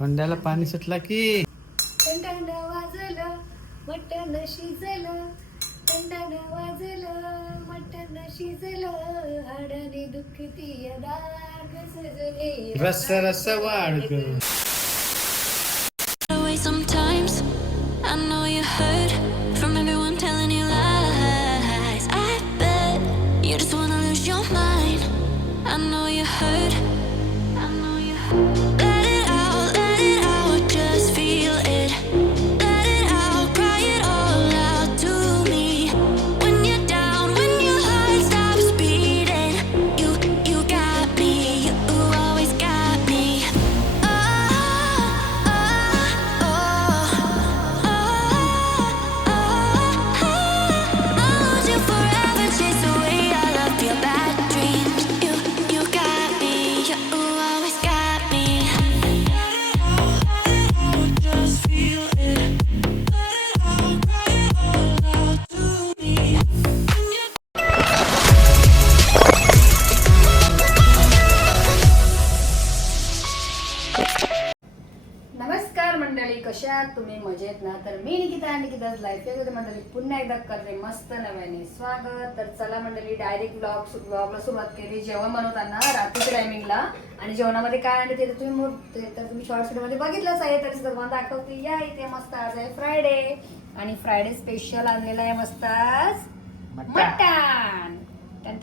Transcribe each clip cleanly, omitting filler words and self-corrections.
अंड्याला पाणी सुटला की टंडन वाजलं मटण शिजलं टंडन वाजलं मटण शिजलं हाडाने दुखती दाग सजले रस रस वाढ away sometimes. I know you heard from everyone telling you lies. I bet you just wanna lose your mind. I know you heard. I know you heard. Let it out, just feel it. Let it out, cry it all out to me. When you're down, when your heart stops beating, you got me, you always got me. नमस्कार मंडळी, कशा आहात तुम्ही? मजेत ना? तर मी Nikita's life मध्ये मंडळी पुन्हा एकदा करते मस्त नव्याने स्वागत. तर चला मंडळी, डायरेक्ट ब्लॉगला सुरुवात केली जेवण बनवताना रात्रीच्या टायमिंगला. आणि जेवणामध्ये काय आणले ते तुम्ही शॉर्ट्स मध्ये बघितलंच आहे. तरी सुद्धा मला दाखवते या इथे. मस्त आज आहे फ्रायडे आणि फ्रायडे स्पेशल आणलेला आहे मस्त आज मटण.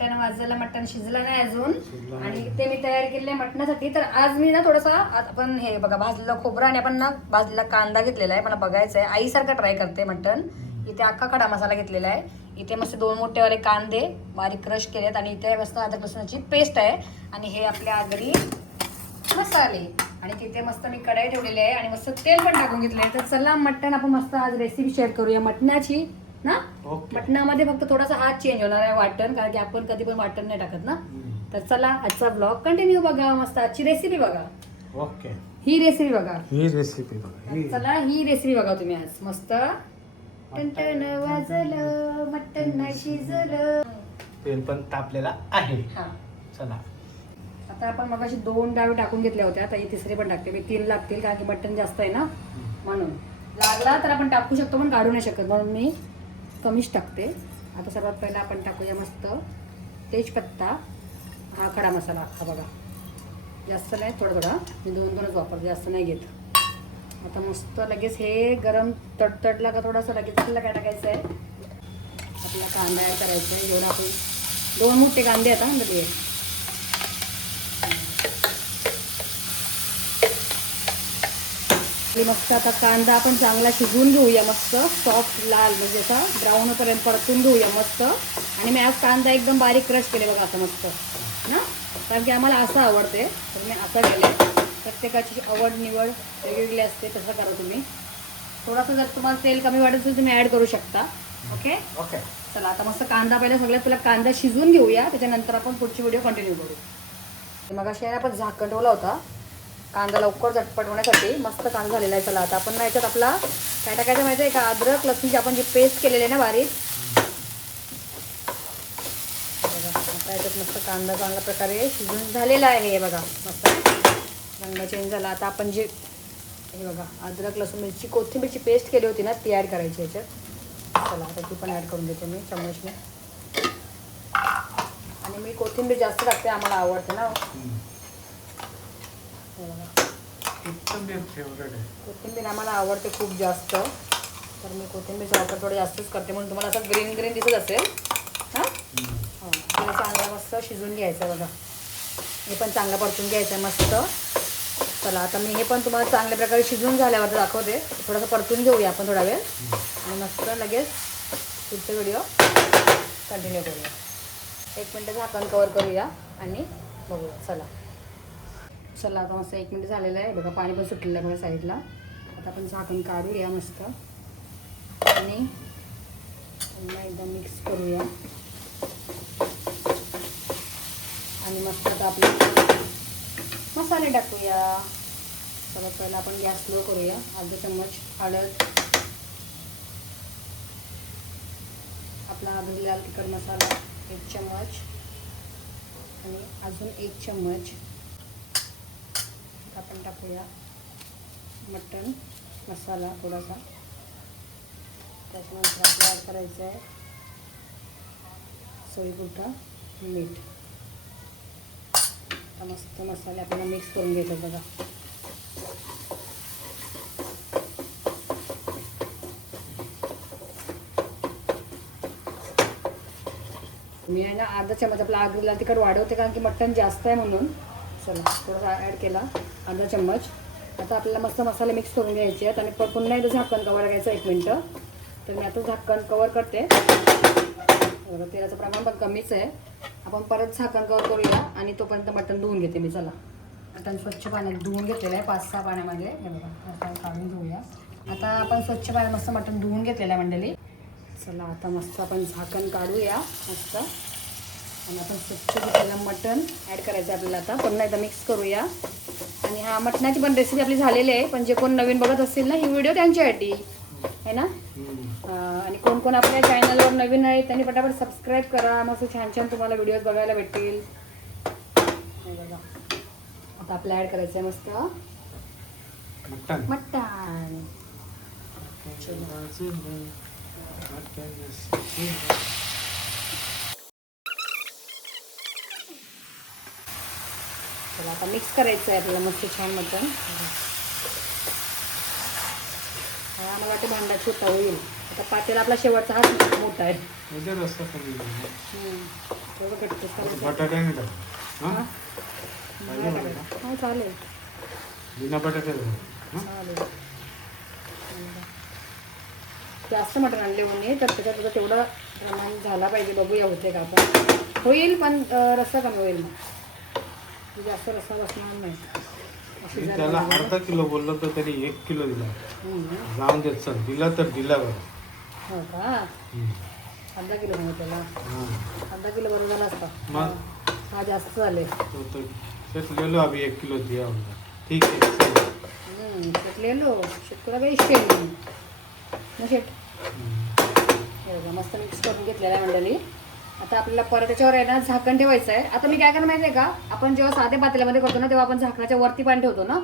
टन वाजलेलं मटण शिजलं नाही अजून आणि ते मी तयार केले मटणासाठी. तर आज मी ना थोडंसं आपण हे बघा भाजलेलं खोबरं आणि आपण ना भाजलेला कांदा घेतलेला आहे. मला बघायचं आहे, आईसारखं ट्राय करते मटण. इथे अख्खा खडा मसाला घेतलेला आहे. इथे मस्त 2 मोठेवाले कांदे बारीक क्रश केलेत आणि इथे मस्त अद्रक लसूणाची पेस्ट आहे. आणि हे आपल्या आगरी मसाले आणि तिथे मस्त मी कढाई ठेवलेली आहे आणि मस्त तेल पण टाकून घेतलंय. तर चला मटण आपण मस्त आज रेसिपी शेअर करूया मटणाची ना. मटणामध्ये फक्त थोडासा हात चेंज होणार आहे वाटण, कारण की आपण कधी पण वाटण नाही टाकत ना. तर चला आजचा ब्लॉग कंटिन्यू बघा. मस्त आजची रेसिपी बघा. ओके, ही रेसिपी बघा. ही रेसिपी बघा. चला ही रेसिपी बघा तुम्ही आज. मस्त टन वाजलं मटण शिजलं. तेल पण तापलेला आहे. हा, चला आता आपण मगाशी 2 डावे टाकून घेतल्या होत्या. आता ही तिसरी पण टाकते मी. 3 लागतील कारण की मटण जास्त आहे ना, म्हणून. लागला तर आपण टाकू शकतो पण काढू नाही शकत, म्हणून मी कमीच टाकते. आता सर्वात पहिला आपण टाकूया मस्त तेजपत्ता. हा खडा मसाला हा बघा, जास्त नाही, थोडा मी 2-2च वापरते, जास्त नाही घेत. आता मस्त लगेच हे गरम तडतडला का थोडासा लगेच आपल्याला काय टाकायचं आहे, आपला कांदा ॲड करायचा आहे. जेवढा आपण 2 मोठे कांदे आता म्हणजे मस्त. आता कांदा आपण चांगला शिजवून घेऊया मस्त सॉफ्ट लाल, म्हणजे असा ब्राऊन पर्यंत परतून घेऊया मस्त. आणि मी आज कांदा एकदम बारीक क्रश केले बघा आता मस्त ना, कारण की आम्हाला असं आवडते. तर मी असं केलं. प्रत्येकाची आवड निवड वेगवेगळी असते, तसं करा तुम्ही. थोडासा जर तुम्हाला तेल कमी वाटत असेल तुम्ही ॲड करू शकता. Okay okay. चला आता मस्त कांदा पहिला सगळ्यात पहिला कांदा शिजवून घेऊया, त्याच्यानंतर आपण पुढची व्हिडिओ कंटिन्यू करू. मग अशा आपण झाकण ठेवला होता कांदा लवकर झटपट होण्यासाठी. मस्त कांदा झालेला आहे. चला आता आपण ना याच्यात आपला काय टाकायचं माहिती आहे का, अद्रक लसूणची आपण जी पेस्ट केलेली आहे ना बारीक, बघा आता याच्यात मस्त कांदा चांगल्या प्रकारे शिजून झालेला आहे. हे बघा मस्त रंग चेंज झाला. आता आपण जे हे बघा अद्रक लसूण मिरची कोथिंबीरची पेस्ट केली होती ना, ती ॲड करायची याच्यात. चला आता ती पण ॲड करून देते मी चम्मचने. आणि मी कोथिंबीर जास्त टाकते, आम्हाला आवडते ना. कोथिंबीर आम्हाला आवडते खूप जास्त, तर मी कोथिंबीरचा वापर थोडं जास्तच करते, म्हणून तुम्हाला असं ग्रीन ग्रीन दिसत असेल. हां तिला चांगला मस्त शिजून घ्यायचं बघा. हे पण चांगलं परतून घ्यायचं आहे मस्त. चला आता मी हे पण तुम्हाला चांगल्या प्रकारे शिजून झाल्यावर दाखवते. थोडंसं परतून घेऊया आपण थोडा वेळ आणि मस्त लगेच पुढचा व्हिडिओ कंटिन्यू करूया. 1 मिनटं झाकण कवर करूया आणि बघूया. चला आता मस्त 1 मिनिट झालेलं आहे बघा. पाणी पण सुटलेलं आहे बघा साईडला. आता आपण झाकण काढूया मस्त आणि पुन्हा एकदा मिक्स करूया. आणि मस्त आता आपले मसाले टाकूया. सर्वात पहिला आपण गॅस स्लो करूया. अर्धा चम्मच हळद, आपला आदू लाल तिखट मसाला 1 चम्मच आणि अजून 1 चम्मच आपण टाकूया मटण मसाला थोडासा, त्याच्यानंतर आपल्याला ॲड करायचं आहे चवीपुरता मीठ. आता मस्त मसाले आपल्याला मिक्स करून घ्यायचे बघा. मी आहे ना अर्धा चमच आपला आगरीला तिखट वाढवते कारण की मटण जास्त आहे म्हणून. चला थोडासा ॲड केला अर्धा चम्मच. आता आपल्याला मस्त मसाले मिक्स करून घ्यायचे आहेत आणि पुन्हा एकदा झाकण कवर करायचं 1 मिनटं. तर मी आता झाकण कवर करते. तेलाचं प्रमाण पण कमीच आहे. आपण परत झाकण कवर करूया आणि तोपर्यंत मटण धुवून घेते मी. चला मटण स्वच्छ पाण्यात धुवून घेतलेलं आहे 5-6 पाण्यामध्ये. हे बघा आता काढून धुवूया. आता आपण स्वच्छ पाण्यात मस्त मटण धुवून घेतलेलं आहे मंडळी. चला आता मस्त आपण झाकण काढूया मस्त आणि आपण स्वच्छ घेतलेलं मटण ॲड करायचं आपल्याला. आता पुन्हा एकदा मिक्स करूया. आणि हा मटणाची पण रेसिपी आपली झालेली आहे, पण जे कोण नवीन बघत असतील ना ही व्हिडिओ त्यांच्यासाठी आहे ना. आणि कोण कोण आपल्या चॅनलवर नवीन आहे त्यांनी पटापट सबस्क्राईब करा. मस्त छान छान तुम्हाला व्हिडिओज बघायला भेटतील. बघा आता आपल्याला ॲड करायचं आहे मस्त मटण. चला आता मिक्स करायचं आहे आपल्याला मस्त छान मटण. हा मला वाटतं भांडा छोटा होईल. आता पातेला आपला शेवटचा हात मोठा आहे. बटाटा हा चालेल बिना बटाटे चालेल. जास्त मटण आणले म्हणे तर त्याच्यात तेवढं प्रमाण झाला पाहिजे. बघूया होते का आपण. होईल पण रस्सा कमी होईल. मग जास्त रस्सा बसणार नाही. त्याला अर्धा किलो बोललो तर त्यांनी 1 किलो दिला. जाऊन देत सर दिला तर दिला बरं. हो का अर्धा किलो म्हणजे त्याला अर्धा किलो बरोबर झाला असता. मग हा जास्त झाले. ले लो अभी 1 किलो दिया होगा. ठीक है ले लो शेतकऱ्या काही शेट ना शेट. मस्त मिक्स करून घेतलेला आहे मंडळी. आता आपल्याला परत त्याच्यावर आहे ना झाकण ठेवायचं आहे. आता मी काय करणार माहिती आहे का, आपण जेव्हा साध्या पातेल्यामध्ये करतो ना तेव्हा आपण झाकणाच्या वरती पाणी ठेवतो ना.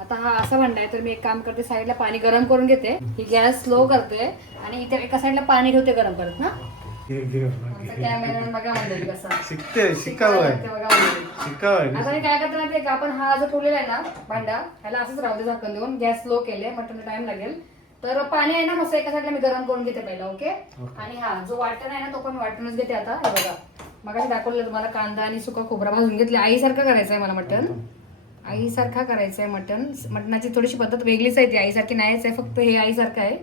आता हा असा भांडा आहे तर मी एक काम करते साईडला पाणी गरम करून घेते. ही गॅस स्लो करते आणि इथे एका साईडला पाणी ठेवते गरम करत ना. कॅमेरा बघा मंडळी कसा शिकावं आहे. आता मी काय करते माहिती आहे का, आपण हा जो ठेवलेला आहे ना भांडा ह्याला असंच राहू दे झाकण देऊन. गॅस स्लो केले मटन टाइम लागेल. तर पाणी आहे ना मस्त एका साईडला मी गरम करून घेते पहिला. ओके आणि हा जो वाटण आहे ना तो पण वाटूनच घेते. आता हे बघा मगाशी दाखवलं तुम्हाला कांदा आणि सुका खोबरा भाजून घेतले. आईसारखं करायचं आहे मला मटन. आईसारखा करायचं आहे मटन. मटणाची थोडीशी पद्धत वेगळीच आहे ती. आईसारखी नाहीच आहे, फक्त हे आईसारखं आहे.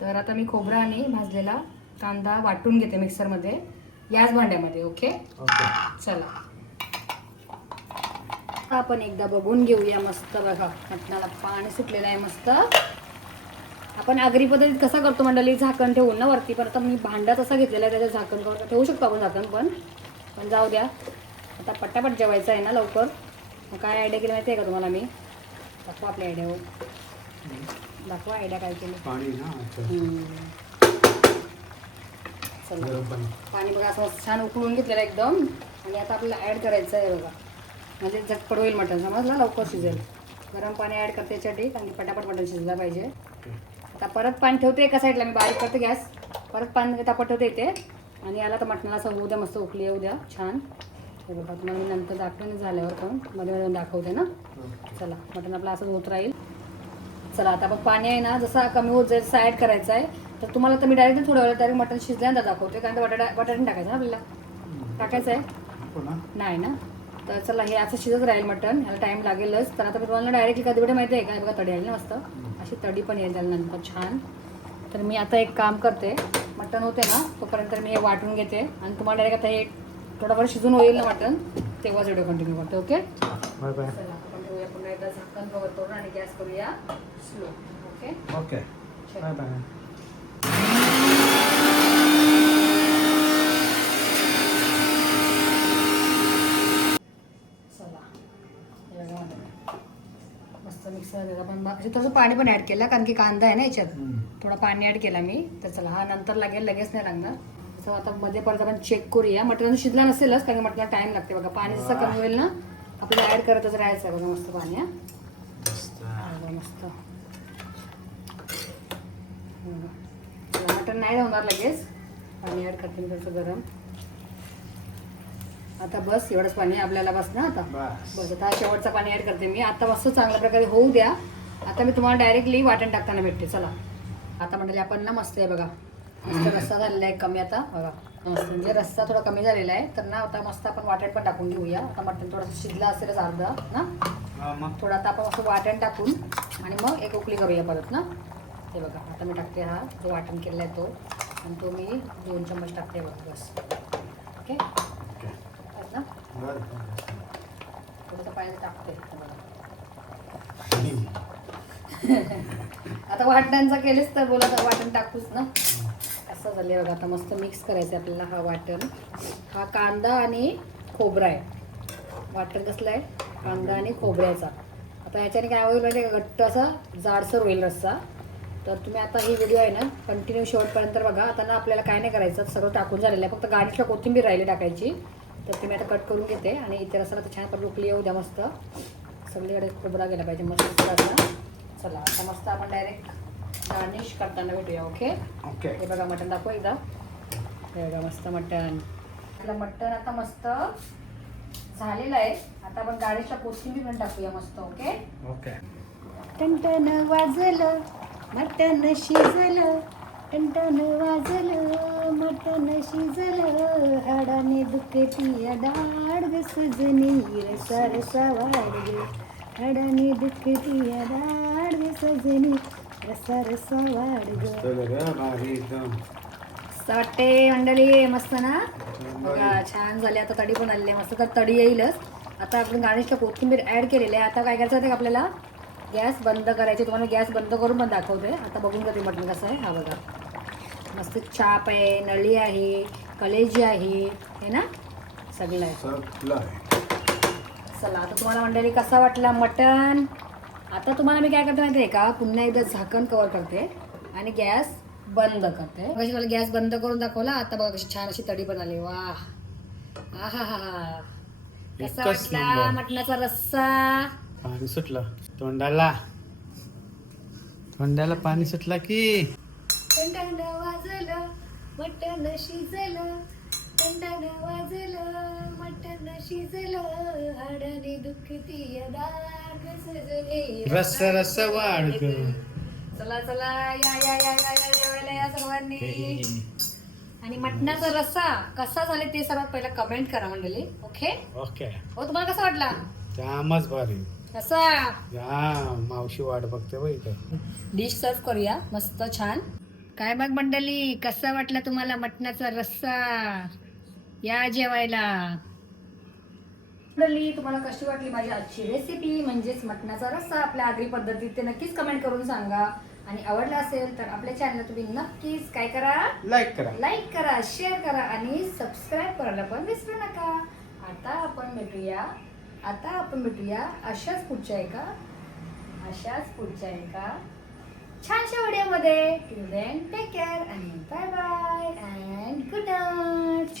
तर आता मी खोबरा आणि भाजलेला कांदा वाटून घेते मिक्सरमध्ये याच भांड्यामध्ये. ओके चला आपण एकदा बघून घेऊया. मस्त बघा मटणाला पाणी सुटलेलं आहे मस्त. आपण आगरी पद्धतीत कसा करतो मंडळी झाकण ठेवून ना वरती. पण आता मी भांडा तसा घेतलेला आहे त्याच्यात झाकण करून ठेवू शकतो आपण झाकण पण जाऊ द्या. आता पटापट जेवायचं आहे ना लवकर. मग काय आयडिया केली माहिती आहे का तुम्हाला मी. दाखवा आपल्या आयडियावर. दाखवा आयडिया काय केली. चला पाणी बघा असं छान उकळून घेतलेलं एकदम. आणि आता आपल्याला ॲड करायचं आहे बघा. म्हणजे झटपट होईल मटण समजलं लवकर शिजेल. गरम पाणी ॲड करते याच्यासाठी कारण की पटापट मटण शिजलं पाहिजे. आता परत पाणी ठेवते एका साईडला मी बारीक करते गॅस. परत पाणी तापत ठेवते इथे आणि याला तर मटणाला असं होऊ द्या मस्त उकली येऊ द्या छान. हे बघा तुम्हाला मी नंतर दाखवेन झाल्यावर पण मध्ये मध्ये दाखवते ना. चला मटण आपलं असंच होत राहील. चला आता आपण पाणी आहे ना जसं कमी होत जाईल तसं ॲड करायचं आहे. तर तुम्हाला तर मी डायरेक्ट थोड्या वेळा डायरेक्ट मटण शिजल्यानंतर दाखवते कारण बटाटे टाकायचं ना आपल्याला. टाकायचं आहे नाही ना. तर चला हे असं शिजत राहील मटण. ह्याला टाईम लागेलच. तर आता मी तुम्हाला डायरेक्टली कधी कुठे माहिती आहे का बघा तडी आली ना मस्त अशी तडी पण येईल त्याला नंतर छान. तर मी आता एक काम करते मटण होते ना तोपर्यंत मी हे वाटून घेते आणि तुम्हाला डायरेक्ट आता हे थोडंफार शिजून होईल ना मटण तेव्हाच व्हिडिओ कंटिन्यू करते. Okay bye bye. चला आपण ठेवूया पुन्हा एकदा झाकण कवर करून आणि गॅस करूया slow. Okay okay bye bye. मस्त मिक्सर झाला पण थोडंसं पाणी पण ॲड केलं कारण की कांदा आहे ना याच्यात. थोडा पाणी ॲड केला मी. तर चला हा नंतर लागेल लगेच नाही लागणार. तसं आता मध्ये परत आपण चेक करूया. मटण शिजला नसेलच कारण की मटणाला टाईम लागते बघा. पाणी जसं कमी होईल ना आपल्याला ॲड करतच राहायचं आहे बघा. मस्त पाणी हा मस्त मटण नाही होणार लगेच. पाणी ॲड करते मी त्याचं गरम. आता बस एवढंच पाणी आपल्याला बस ना आता. बस आता शेवटचं पाणी ॲड करते मी. आता मस्त चांगल्या प्रकारे होऊ द्या. आता मी तुम्हाला डायरेक्टली वाटण टाकताना भेटते. चला आता मंडळी आपण ना मस्त आहे बघा, मस्त रस्सा झालेला आहे कमी आता बघा. मस्त म्हणजे रस्सा थोडा कमी झालेला आहे तर ना आता मस्त आपण वाटण पण टाकून घेऊया. आता मटण थोडंसं शिजलं असेलच अर्धा ना, थोडं आता आपण मस्त वाटण टाकून आणि मग एक उकळी करूया परत ना. हे बघा आता मी टाकते हा जो वाटण केलेला आहे तो, आणि तो मी 2 चम्मच टाकते बघा बस. ओके ना, थोडंसं पाणी टाकते आता वाटणांचा केलेच तर बोला तर वाटण टाकूच ना. असं झालं बघा. आता मस्त मिक्स करायचं आपल्याला हा वाटण. हा कांदा आणि खोबरा आहे. वाटण कसलं आहे, कांदा आणि खोबऱ्याचा. आता ह्याच्याने काय होईल माहिती आहे का, घट्ट असा जाडसर होईल रस्सा. तर तुम्ही आता ही व्हिडिओ आहे ना कंटिन्यू शेवटपर्यंत बघा. आता ना आपल्याला काय नाही करायचं, सगळं टाकून झालेलं आहे, फक्त गार्निशला कोथिंबीर राहिली टाकायची. तर तुम्ही आता कट करून घेते आणि इथे रस्साला तर छान पण उकळी येऊ द्या मस्त. सगळीकडे खोबरा गेला पाहिजे मस्त असा. चला आता मस्त आपण डायरेक्ट गार्निश करताना भेटूया. Okay okay. हे बघा मटण दाखवू एकदा. हे बघा मस्त मटण. आपलं मटण आता मस्त झालेलं आहे. आता आपण गार्निशला कोथिंबीर पण टाकूया मस्त. Okay okay. टनटन वाजलं मटण शिजलं, टनटन वाजलं मटण शिजलं, हाडाने दुखती डाळ ग सजनी, रसा रसा वाढ ग हाडाने दुखती डाळ ग सजनी, रसा रसा वाढ ग. वाटते मंडळी मस्त ना बघा. छान झाले. आता तडी पण आलेली आहे मस्त. तर तडी येईलच. आता आपण गार्निशला कोथिंबीर ॲड केलेली आहे. आता काय करायचं होतं आपल्याला, गॅस बंद करायचे. तुम्हाला गॅस बंद करून पण दाखवते. आता बघून का ते मटण कसं आहे. हा बघा मस्त चाप आहे, नळी आहे, कलेजी आहे, हे ना सगळं आहे. चला आता तुम्हाला मंडळी कसा वाटला मटण. आता तुम्हाला मी काय करते माहिती आहे का, पुन्हा एकदा झाकण कवर करते आणि गॅस बंद करते. कशी मला गॅस बंद करून दाखवला. आता बघा कशी छान अशी तडी पण आली. वा हा हा हा. कसा वाटला मटणाचा रस्सा. पाणी सुटलं तोंडाला, तोंडाला पाणी सुटला की. टंटन वाजलं मटण शिजलं, टंटन वाजलं मटण शिजलं, हाडाने दुखती डाळ ग सजनी, रस्सा रस्सा वाढ ग. चला चला या या या या या जेवायला या सर्वांनी. आणि मटणाचा रस्सा कसा झाले ते सर्वात पहिला कमेंट करा मंडळी. Okay okay. हो तुम्हाला कसा वाटला. जामच भारी. कसा मावशी वाट बघते बाई. डिश सर्व करूया मस्त छान. काय मग मंडळी कसा वाटला तुम्हाला मटणाचा रस्सा. या जेवायला. मंडळी तुम्हाला कशी वाटली माझी आजची रेसिपी म्हणजेच मटणाचा रस्सा आपल्या आगरी पद्धतीत, ते नक्कीच कमेंट करून सांगा. आणि आवडला असेल तर आपल्या चॅनलला तुम्ही नक्कीच काय करा, लाईक करा, शेअर करा आणि सबस्क्राईब करायला पण विसरू नका. आता आपण भेटूया अशाच पुढच्या एका छानशा व्हिडिओमध्ये. टिल देन टेक केअर आणि bye bye and good night.